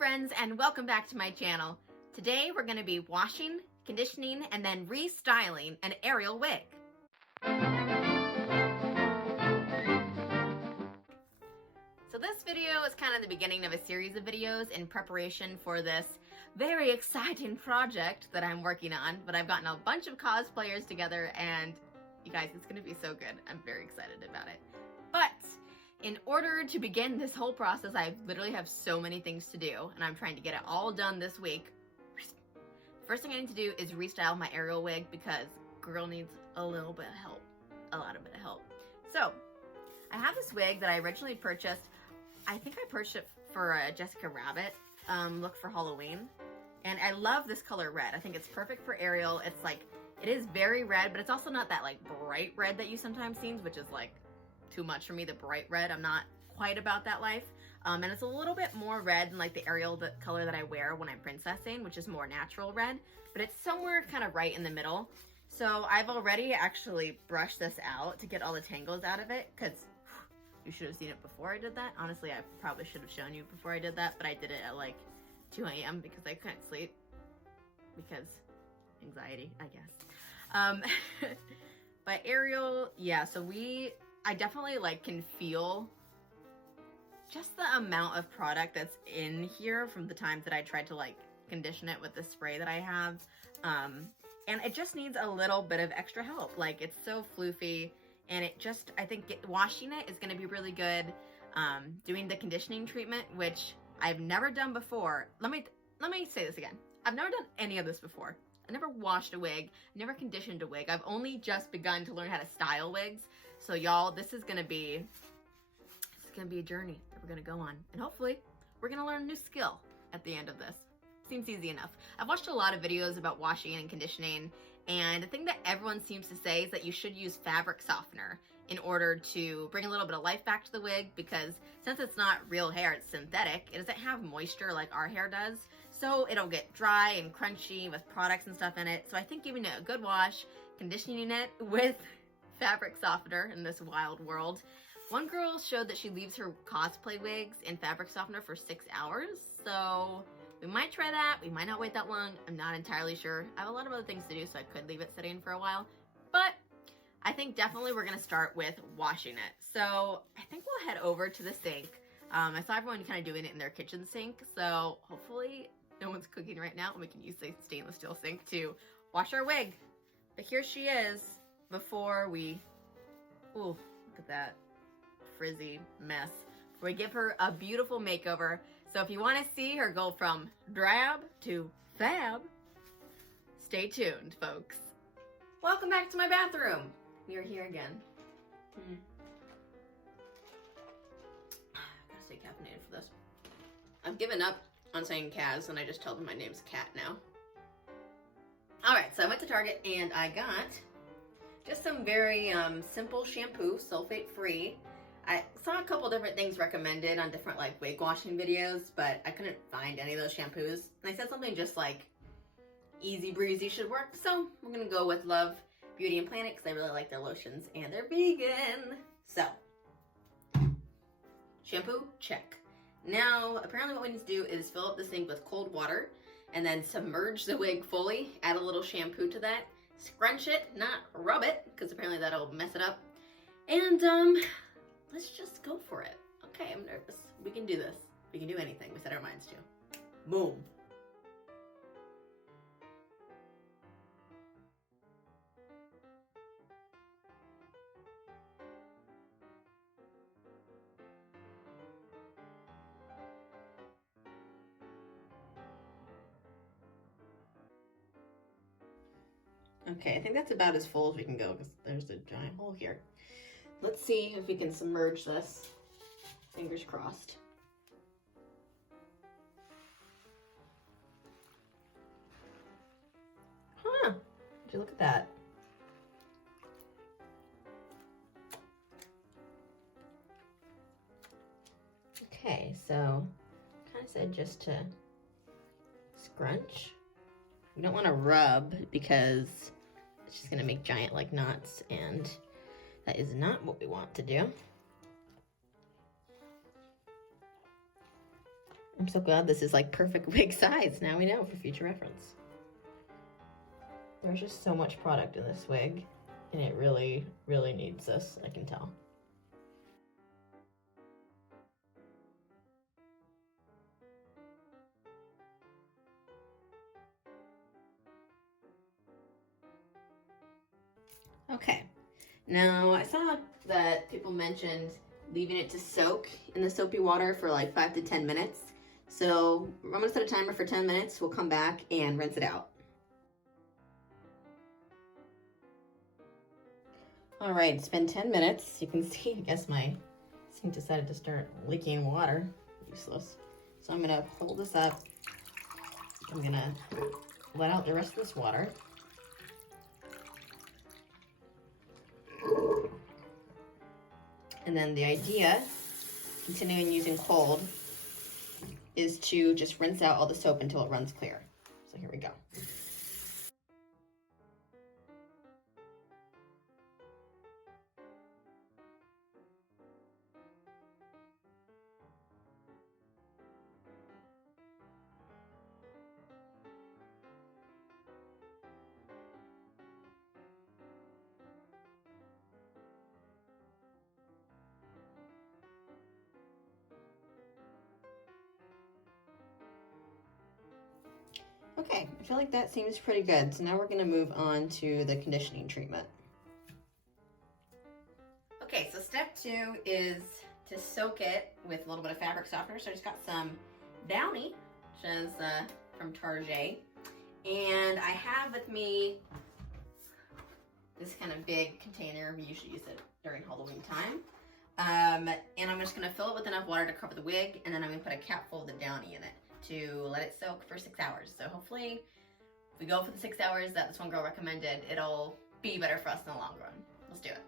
friends, and welcome back to my channel. Today we're going to be washing, conditioning, and then restyling an Ariel wig. So this video is kind of the beginning of a series of videos in preparation for this very exciting project that I'm working on. But I've gotten a bunch of cosplayers together and you guys, it's going to be so good. I'm very excited about it. But in order to begin this whole process, I literally have so many things to do, and I'm trying to get it all done this week. First thing I need to do is restyle my Ariel wig because girl needs a little bit of help, a lot of help. So I have this wig that I originally purchased. I think I purchased it for a Jessica Rabbit look for Halloween, and I love this color red. I think it's perfect for Ariel. It's like, it is very red, but it's also not that like bright red that you sometimes see, which is like too much for me, the bright red. I'm not quite about that life. And it's a little bit more red than like the Ariel color that I wear when I'm princessing, which is more natural red, but it's somewhere kind of right in the middle. So I've already actually brushed this out to get all the tangles out of it, because you should have seen it before I did that. Honestly, I probably should have shown you before I did that, but I did it at like 2 a.m. because I couldn't sleep because anxiety, I guess. But Ariel, yeah, so I definitely like can feel just the amount of product that's in here from the times that I tried to like condition it with the spray that I have. And it just needs a little bit of extra help. Like, it's so floofy, and it just, I think washing it is going to be really good. Doing the conditioning treatment, which I've never done before. Let me say this again. I've never done any of this before. I never washed a wig, never conditioned a wig. I've only just begun to learn how to style wigs. So y'all, this is gonna be a journey that we're gonna go on. And hopefully we're gonna learn a new skill at the end of this. Seems easy enough. I've watched a lot of videos about washing and conditioning, and the thing that everyone seems to say is that you should use fabric softener in order to bring a little bit of life back to the wig, because since it's not real hair, it's synthetic, it doesn't have moisture like our hair does. So it'll get dry and crunchy with products and stuff in it. So I think giving it a good wash, conditioning it with fabric softener in this wild world. One girl showed that she leaves her cosplay wigs in fabric softener for 6 hours. So we might try that. We might not wait that long. I'm not entirely sure. I have a lot of other things to do, so I could leave it sitting for a while. But I think definitely we're gonna start with washing it. So I think we'll head over to the sink. I saw everyone kind of doing it in their kitchen sink. So hopefully no one's cooking right now, and we can use the stainless steel sink to wash our wig. But here she is before we, ooh, look at that frizzy mess. Before we give her a beautiful makeover. So if you want to see her go from drab to fab, stay tuned, folks. Welcome back to my bathroom. You're here again. Gotta stay caffeinated for this. I've given up on saying Kaz, and I just tell them my name's Kat now. Alright, so I went to Target and I got just some very simple shampoo, sulfate free. I saw a couple different things recommended on different like wig washing videos, but I couldn't find any of those shampoos. And I said something just like easy breezy should work, so we're gonna go with Love Beauty and Planet because I really like their lotions and they're vegan. So, shampoo, check. Now, apparently what we need to do is fill up the sink with cold water and then submerge the wig fully, add a little shampoo to that, scrunch it, not rub it, because apparently that'll mess it up. And let's just go for it. Okay, I'm nervous. We can do this. We can do anything we set our minds to. Boom. Okay, I think that's about as full as we can go because there's a giant hole here. Let's see if we can submerge this. Fingers crossed. Huh, would you look at that? Okay, so kind of said just to scrunch. We don't want to rub because it's just gonna make giant like knots, and that is not what we want to do. I'm so glad this is like perfect wig size. Now we know for future reference. There's just so much product in this wig, and it really, really needs this, I can tell. Okay, now I saw that people mentioned leaving it to soak in the soapy water for like 5 to 10 minutes. So I'm gonna set a timer for 10 minutes. We'll come back and rinse it out. All right, it's been 10 minutes. You can see, I guess my sink decided to start leaking water. Useless. So I'm gonna hold this up. I'm gonna let out the rest of this water. And then the idea, continuing using cold, is to just rinse out all the soap until it runs clear. So here we go. Okay, I feel like that seems pretty good. So now we're gonna move on to the conditioning treatment. Okay, so step 2 is to soak it with a little bit of fabric softener. So I just got some Downy, which is from Target. And I have with me this kind of big container. We usually use it during Halloween time. And I'm just gonna fill it with enough water to cover the wig, and then I'm gonna put a cap full of the Downy in it to let it soak for 6 hours. So hopefully, if we go for the 6 hours that this one girl recommended, it'll be better for us in the long run. Let's do it.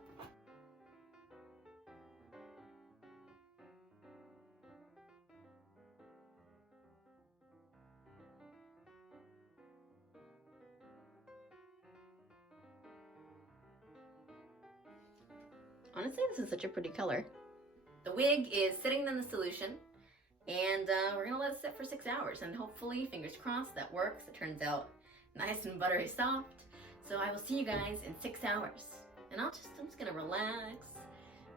Honestly, this is such a pretty color. The wig is sitting in the solution, and we're gonna let it sit for 6 hours, and hopefully, fingers crossed, that works. It turns out nice and buttery soft. So I will see you guys in 6 hours. And I'm just gonna relax,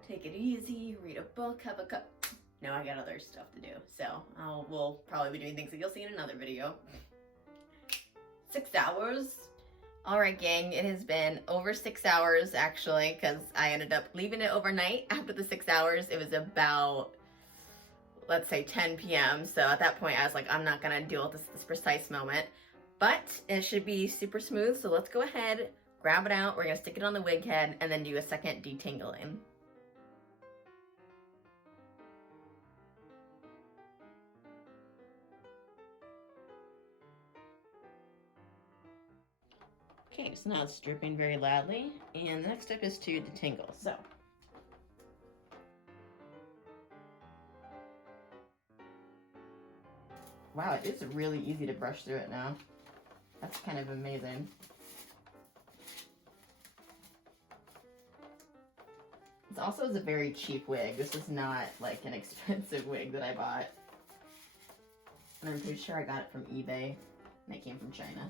take it easy, read a book, have a cup. No, I got other stuff to do. So we'll probably be doing things that you'll see in another video. 6 hours. All right, gang, it has been over 6 hours actually, because I ended up leaving it overnight. After the 6 hours, it was about, let's say 10 p.m. So at that point I was like, I'm not gonna deal with this precise moment, but it should be super smooth. So let's go ahead, grab it out. We're gonna stick it on the wig head and then do a second detangling. Okay, so now it's dripping very loudly, and the next step is to detangle. So wow, it is really easy to brush through it now. That's kind of amazing. This also is a very cheap wig. This is not like an expensive wig that I bought. And I'm pretty sure I got it from eBay, and it came from China.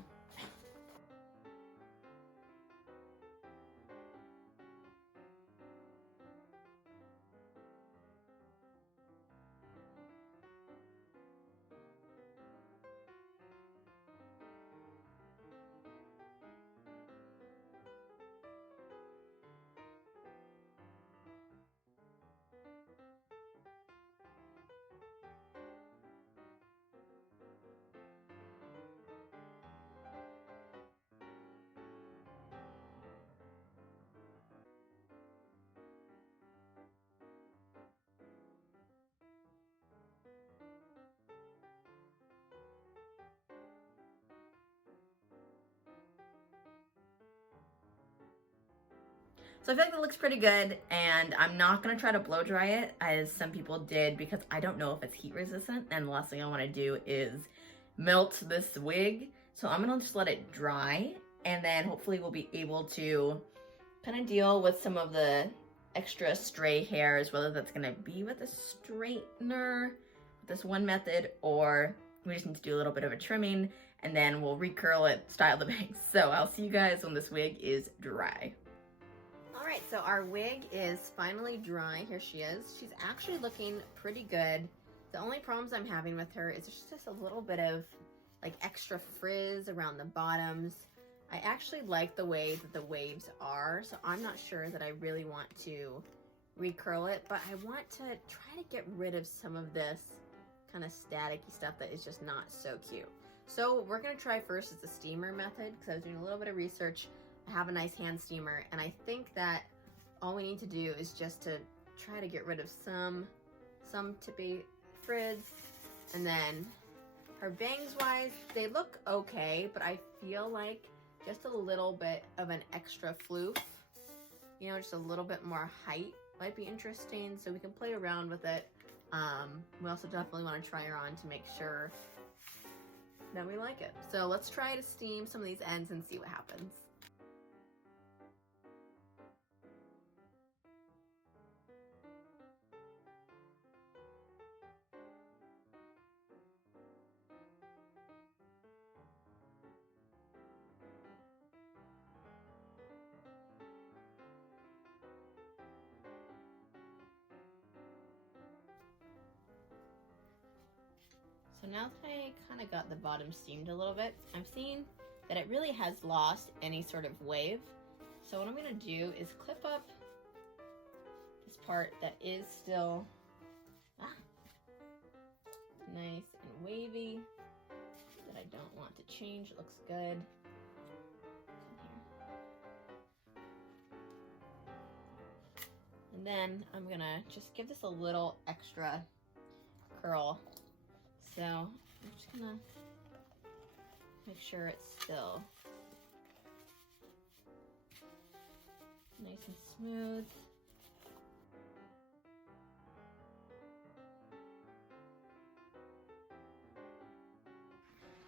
So I feel like it looks pretty good, and I'm not gonna try to blow dry it as some people did because I don't know if it's heat resistant, and the last thing I wanna do is melt this wig. So I'm gonna just let it dry, and then hopefully we'll be able to kind of deal with some of the extra stray hairs, whether that's gonna be with a straightener, this one method, or we just need to do a little bit of a trimming and then we'll recurl it, style the bangs. So I'll see you guys when this wig is dry. All right, so our wig is finally dry. Here she is. She's actually looking pretty good. The only problems I'm having with her is just a little bit of like extra frizz around the bottoms. I actually like the way that the waves are, so I'm not sure that I really want to recurl it, but I want to try to get rid of some of this kind of staticky stuff that is just not so cute. So we're gonna try first is the steamer method, because I was doing a little bit of research. I have a nice hand steamer, and I think that all we need to do is just to try to get rid of some tippy frizz, and then her bangs wise, they look okay, but I feel like just a little bit of an extra floof, you know, just a little bit more height might be interesting, so we can play around with it. We also definitely want to try her on to make sure that we like it. So let's try to steam some of these ends and see what happens. So now that I kind of got the bottom steamed a little bit, I'm seeing that it really has lost any sort of wave. So what I'm going to do is clip up this part that is still nice and wavy, that I don't want to change. It looks good. And then I'm going to just give this a little extra curl. So I'm just gonna make sure it's still nice and smooth.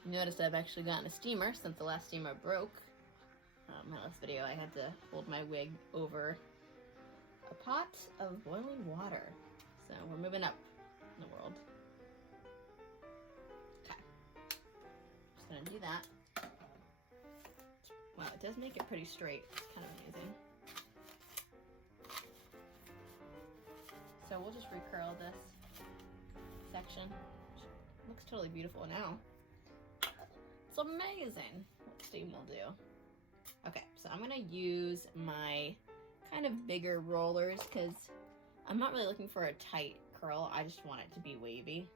You notice I've actually gotten a steamer since the last steamer broke. My last video I had to hold my wig over a pot of boiling water. So we're moving up in the world. Gonna do that. Wow, it does make it pretty straight. It's kind of amazing. So we'll just recurl this section. It looks totally beautiful now. It's amazing what steam will do. Okay, so I'm gonna use my kind of bigger rollers because I'm not really looking for a tight curl. I just want it to be wavy.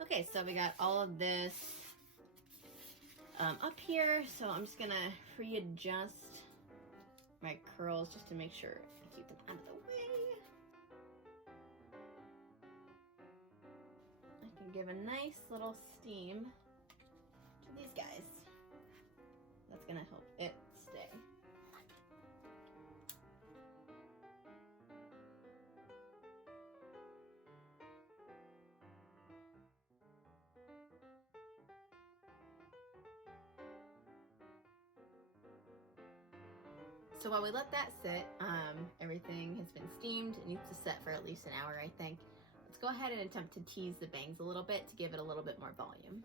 Okay, so we got all of this up here, so I'm just gonna readjust my curls just to make sure I keep them out of the way. I can give a nice little steam to these guys. That's gonna help it stay. So while we let that sit, everything has been steamed. It needs to set for at least an hour, I think. Let's go ahead and attempt to tease the bangs a little bit to give it a little bit more volume.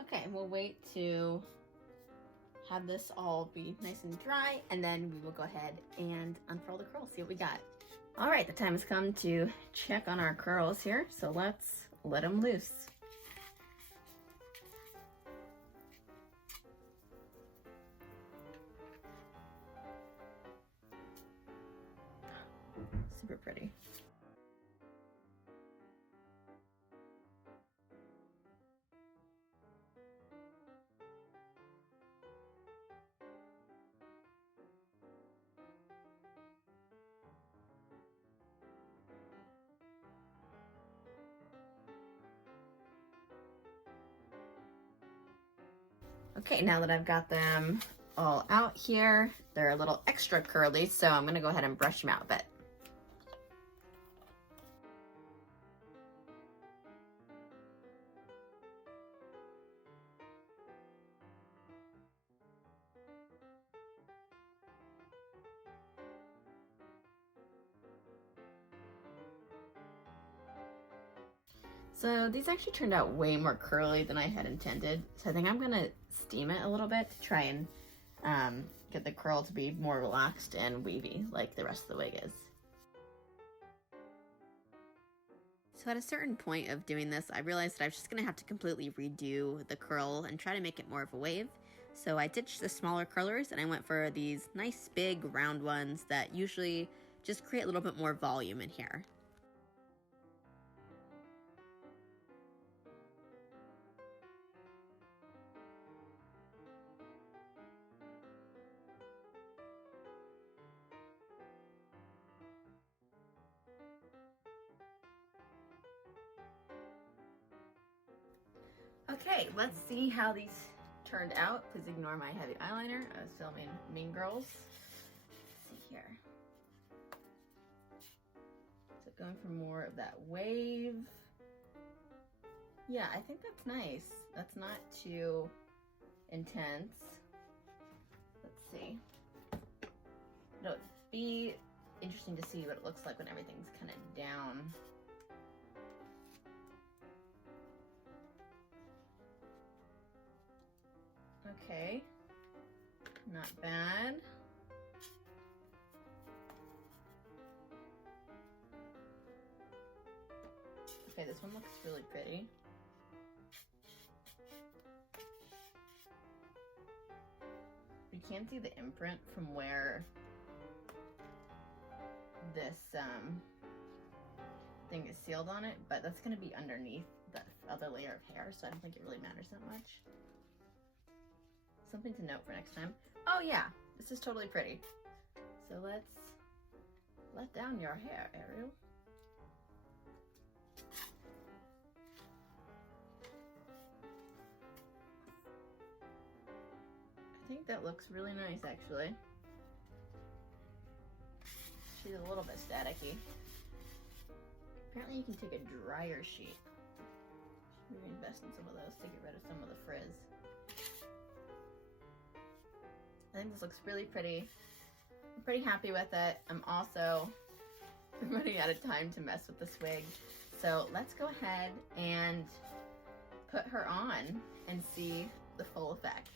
Okay, we'll wait to have this all be nice and dry, and then we will go ahead and unfurl the curls, see what we got. All right, the time has come to check on our curls here, so let's let them loose. Super pretty. Okay, now that I've got them all out here, they're a little extra curly, so I'm gonna go ahead and brush them out a bit. So these actually turned out way more curly than I had intended. So I think I'm gonna steam it a little bit to try and get the curl to be more relaxed and wavy like the rest of the wig is. So at a certain point of doing this, I realized that I was just gonna have to completely redo the curl and try to make it more of a wave. So I ditched the smaller curlers and I went for these nice big round ones that usually just create a little bit more volume in here. Okay, let's see how these turned out. Please ignore my heavy eyeliner. I was filming Mean Girls. Let's see here. So going for more of that wave. Yeah, I think that's nice. That's not too intense. Let's see. It'll be interesting to see what it looks like when everything's kind of down. Okay, not bad. Okay, this one looks really pretty. You can see the imprint from where this thing is sealed on it, but that's going to be underneath the other layer of hair, so I don't think it really matters that much. Something to note for next time. Oh yeah, this is totally pretty. So let's let down your hair, Ariel. I think that looks really nice, actually. She's a little bit staticky. Apparently you can take a dryer sheet. Should maybe invest in some of those to get rid of some of the frizz. I think this looks really pretty. I'm pretty happy with it. I'm also running out of time to mess with this wig. So let's go ahead and put her on and see the full effect.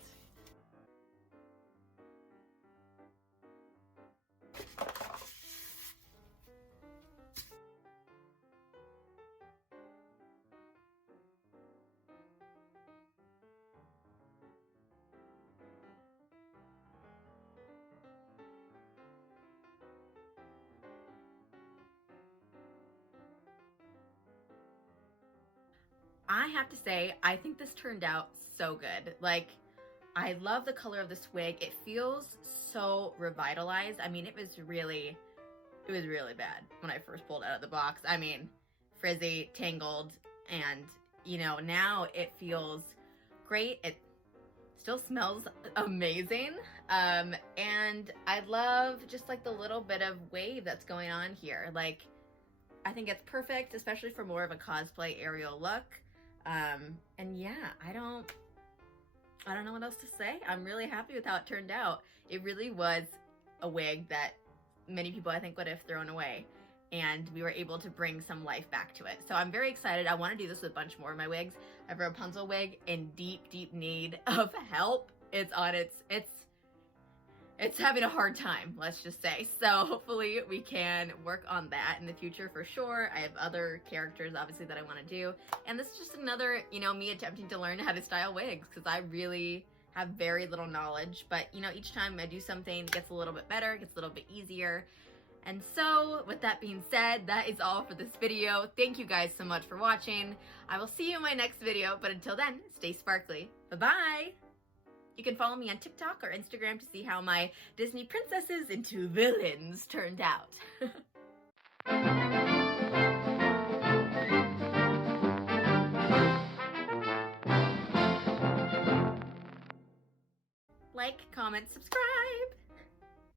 I have to say, I think this turned out so good. Like, I love the color of this wig. It feels so revitalized. I mean, it was really bad when I first pulled it out of the box. I mean, frizzy, tangled, and, you know, now it feels great. It still smells amazing. And I love just like the little bit of wave that's going on here. Like, I think it's perfect, especially for more of a cosplay Ariel look. And yeah, I don't know what else to say. I'm really happy with how it turned out. It really was a wig that many people I think would have thrown away, and we were able to bring some life back to it. So I'm very excited. I want to do this with a bunch more of my wigs. I have a Rapunzel wig in deep need of help, it's on it's having a hard time, let's just say. So hopefully we can work on that in the future for sure. I have other characters obviously that I want to do, and this is just another, you know, me attempting to learn how to style wigs, because I really have very little knowledge. But you know, each time I do something, it gets a little bit better, it gets a little bit easier. And so with that being said, that is all for this video. Thank you guys so much for watching. I will see you in my next video, but until then, stay sparkly. Bye-bye! You can follow me on TikTok or Instagram to see how my Disney princesses into villains turned out. Like, comment, subscribe!